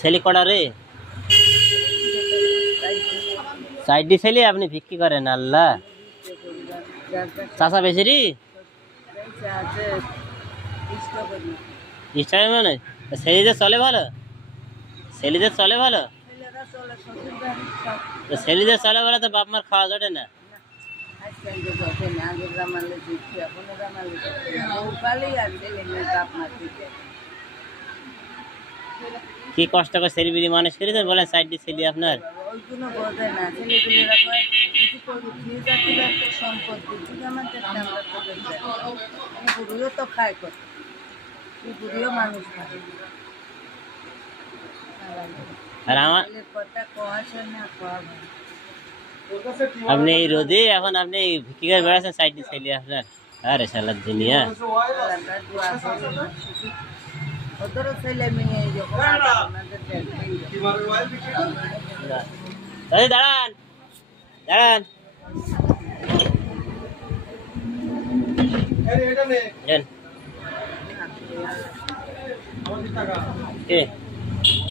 ছেলে কটা রে? সাইডি ছেলে আপনি বিক্রি করেন? আল্লাহ, চাষা বেশি রি মানে ছেলেদের চলে ভালো? ছেলেদের চলে ভালো? ছেলেদের চলে ভালো তো বাপ মার খাওয়া জটে না? কি কষ্ট করে ছেলে বিড়ি মানুষ করেছেন বলেন? সাইডি ছেলে আপনার তো খায় কত মানুষ আর আমার আপনি এই রোদে এখন আপনি বিক্রি করে বেড়াচ্ছেন সাইডি ছেলে আপনার? আরে সালাদ দুনিয়া দাঁড়ান দাঁড়ান কে